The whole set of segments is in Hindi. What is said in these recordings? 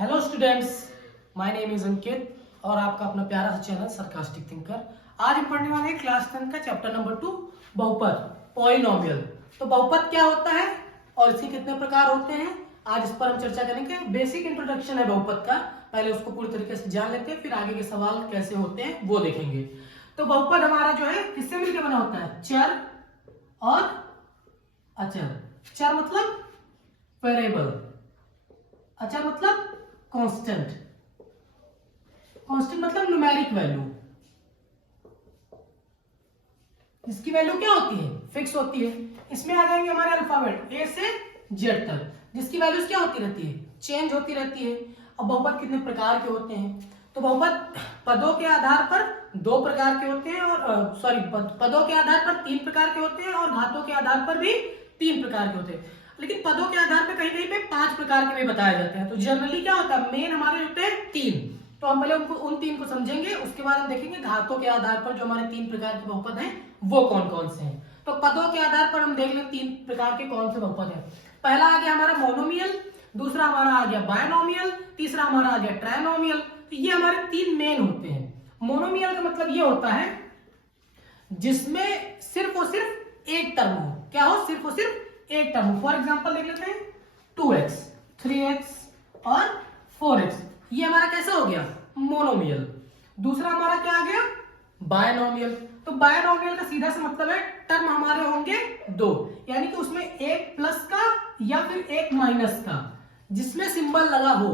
Hello students, my name is Ankit और आपका अपना प्यारा सा चैनल सरकास्टिक थिंकर। आज हम पढ़ने वाले हैं क्लास 10 का चैप्टर नंबर 2 बहुपद पॉलिनोमियल। तो बहुपद क्या होता है और इसके कितने प्रकार होते हैं, आज इस पर हम चर्चा करेंगे। बेसिक इंट्रोडक्शन है बहुपद का, पहले उसको पूरी तरीके से जान लेते हैं, फिर आगे के सवाल कैसे होते हैं वो देखेंगे। तो बहुपद हमारा जो है किससे मिलकर बना होता है, चर और अचर। चर मतलब वेरिएबल, अचर मतलब कांस्टेंट, कांस्टेंट मतलब न्यूमेरिक वैल्यू। इसकी वैल्यू क्या होती है, फिक्स होती है। इसमें आ जाएंगे हमारे अल्फाबेट ए से जेड तक, जिसकी वैल्यूज क्या होती रहती है, चेंज होती रहती है। अब बहुपद कितने प्रकार के होते हैं, तो बहुपद पदों के आधार पर दो प्रकार के होते हैं, और पदों के आधार पर तीन प्रकार के होते हैं और घातों के आधार पर भी तीन प्रकार के होते हैं। लेकिन पदों के आधार पर कहीं कहीं पे पांच प्रकार के भी बताए जाते हैं। तो जनरली क्या होता है, मेन हमारे होते हैं तीन। तो हम पहले उनको उन तीन को समझेंगे, उसके बाद हम देखेंगे घातों के आधार पर जो हमारे तीन प्रकार के बहुपद हैं वो कौन कौन से हैं। तो पदों के आधार पर हम देख लें तीन प्रकार के कौन से बहुपद हैं। पहला आ गया हमारा मोनोमियल, दूसरा हमारा आ गया बायनोमियल, तीसरा हमारा आ गया ट्राइनोमियल। तो ये हमारे तीन मेन होते हैं। मोनोमियल का मतलब ये होता है जिसमें सिर्फ और सिर्फ एक टर्म हो। क्या हो, सिर्फ और सिर्फ एक टर्म। फॉर एग्जांपल देख लेते हैं 2x, 3x और 4x। ये हमारा कैसा हो गया, मोनोमियल। दूसरा हमारा क्या आ गया, बायनोमियल। तो बायनोमियल का सीधा सा मतलब है टर्म हमारे होंगे दो, यानी कि उसमें एक प्लस का या फिर एक माइनस का, जिसमें सिंबल लगा हो,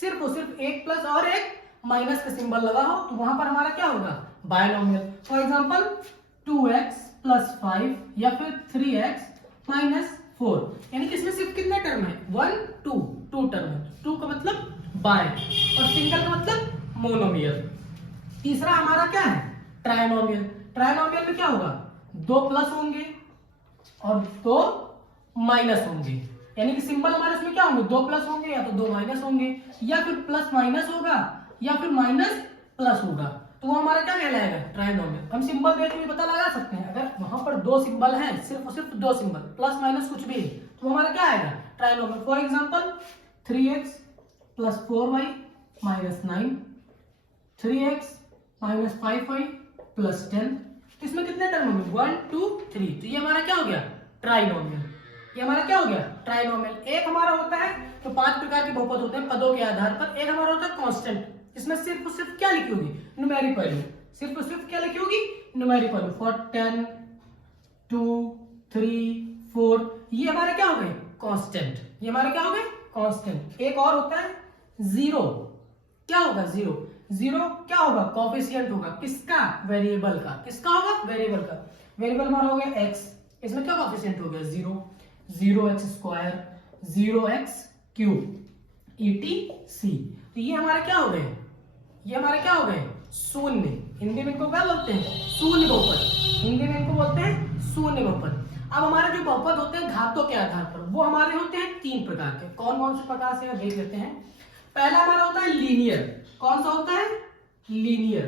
सिर्फ और सिर्फ एक प्लस और एक माइनस का सिंबल लगा हो, तो वहां पर हमारा क्या होगा, बायनोमियल। फॉर एग्जांपल 2x + 5 या फिर 3x -4, यानी कि इसमें सिर्फ कितने टर्म है, 1 2 टू टर्म है। 2 का मतलब बाय और सिंगल का मतलब मोनोमियल। तीसरा हमारा क्या है, ट्राइनोमियल। ट्राइनोमियल में क्या होगा, दो प्लस होंगे और दो माइनस होंगे, यानी कि सिंबल हमारे इसमें क्या होंगे, दो प्लस होंगे या तो दो माइनस होंगे, या फिर प्लस माइनस होगा या फिर माइनस प्लस होगा। तो वो हमारा क्या कहलाएगा, ट्राइनोमियल। हम सिंबल देख के भी पता लगा सकते हैं, अगर वहां पर दो सिंबल हैं, सिर्फ और सिर्फ दो सिंबल, प्लस माइनस कुछ भी है, तो हमारा क्या आएगा, trinomial. For example 3x + 4y - 9, 3x - 5y + 10। इसमें कितने टर्म होंगे, 1 2 3। तो ये हमारा क्या हो गया, ट्राइनोमियल। ये हमारा क्या हो गया, ट्राइनोमियल। एक हमारा होता है, तो पांच प्रकार के बहुपद होते हैं पदों के आधार पर। एक हमारा होता है कांस्टेंट, इसमें सिर्फ और सिर्फ क्या लिखी होगी, न्यूमेरिक वैल्यू। सिर्फ और सिर्फ क्या लिखी होगी, न्यूमेरिक वैल्यू। फॉर 10 2 3 4, ये हमारे क्या हो गए, कांस्टेंट। ये हमारे क्या हो गए, कांस्टेंट। एक और होता है जीरो। क्या होगा, जीरो। जीरो क्या होगा, कोएफिशिएंट होगा, किसका, वेरिएबल का। किसका होगा, वेरिएबल का। वेरिएबल हमारा हो गया x, इसमें क्या कोएफिशिएंट हो गया, 0, 0x², 0x³ etc। तो ये हमारे क्या हो गए, ये हमारे क्या हो गए, शून्य। हिंदी में इनको क्या बोलते हैं, शून्य बहुपद। हिंदी में इनको बोलते हैं शून्य बहुपद। अब हमारे जो बहुपद होते हैं घातों के आधार पर, वो हमारे होते हैं तीन प्रकार के। कौन कौन से प्रकार से देख लेते हैं। पहला हमारा होता है लीनियर। कौन सा होता है, लीनियर।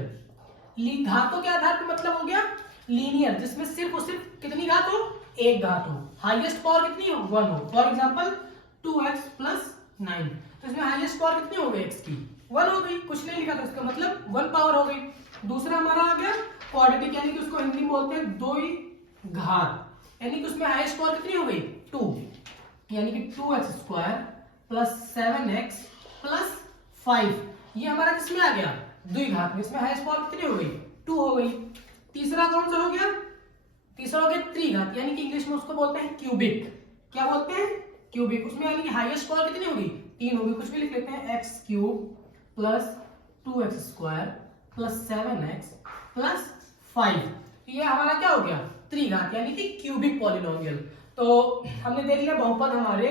घातों के आधार पर मतलब हो गया लीनियर, जिसमें सिर्फ और सिर्फ कितनी घात हो, एक घात हो, हाईएस्ट पावर कितनी हो, 1 हो। फॉर एग्जांपल 2x + 9, तो इसमें हाईएस्ट पावर कितनी हो गई, x की 1 हो गई, कुछ नहीं लिखा था, इसका मतलब 1 पावर हो गई। दूसरा हमारा आ गया क्वाड्रेटिक, यानी कि उसको हिंदी में बोलते हैं दो ही घात, यानी कि उसमें हाईएस्ट पावर कितनी हो गई, 2, यानी कि 2x² + 7x + 5। ये हमारा किसमें आ गया, द्विघात में। इसमें हाईएस्ट पावर कितनी हो गई, 2 हो गई। तीसरा कौन सा हो गया, तीसरा हो गया त्रिघात, यानी कि इंग्लिश में उसको बोलते हैं क्यूबिक। क्या बोलते हैं, क्यूबिक। उसमें यानी कि हाईएस्ट पावर कितनी होगी, 3 होगी, कुछ भी लिख लेते हैं, x³ + 2x² + 7x + 5। ये हमारा क्या हो गया, त्रिघात, यानी कि क्यूबिक पॉलिनोमियल। तो हमने देख लिया बहुपद हमारे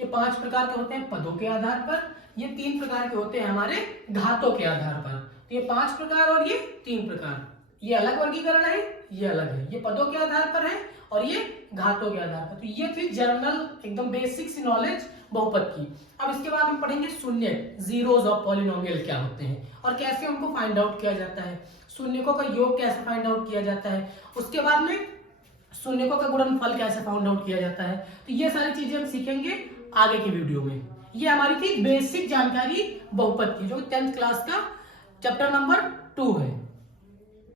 ये पांच प्रकार के होते हैं पदों के आधार पर, ये तीन प्रकार के होते हैं हमारे घातों के आधार पर। तो ये पांच प्रकार और ये तीन प्रकार, ये अलग वर्गीकरण है, ये अलग है, ये पदों के आधार पर है और ये घातों के आधार पर। तो ये थी जनरल एकदम बेसिक सी नॉलेज बहुपद की। अब इसके बाद हम पढ़ेंगे शून्य, जीरोस ऑफ पॉलिनोमियल क्या होते हैं और कैसे उनको फाइंड आउट किया जाता है, शून्यकों का योग कैसे फाइंड आउट किया जाता है, उसके बाद में शून्यकों का गुणनफल कैसे फाइंड आउट किया जाता है। तो ये सारी चीजें हम सीखेंगे आगे की वीडियो में। ये हमारी थी बेसिक जानकारी बहुपद की, जो 10th क्लास का चैप्टर नंबर 2 है।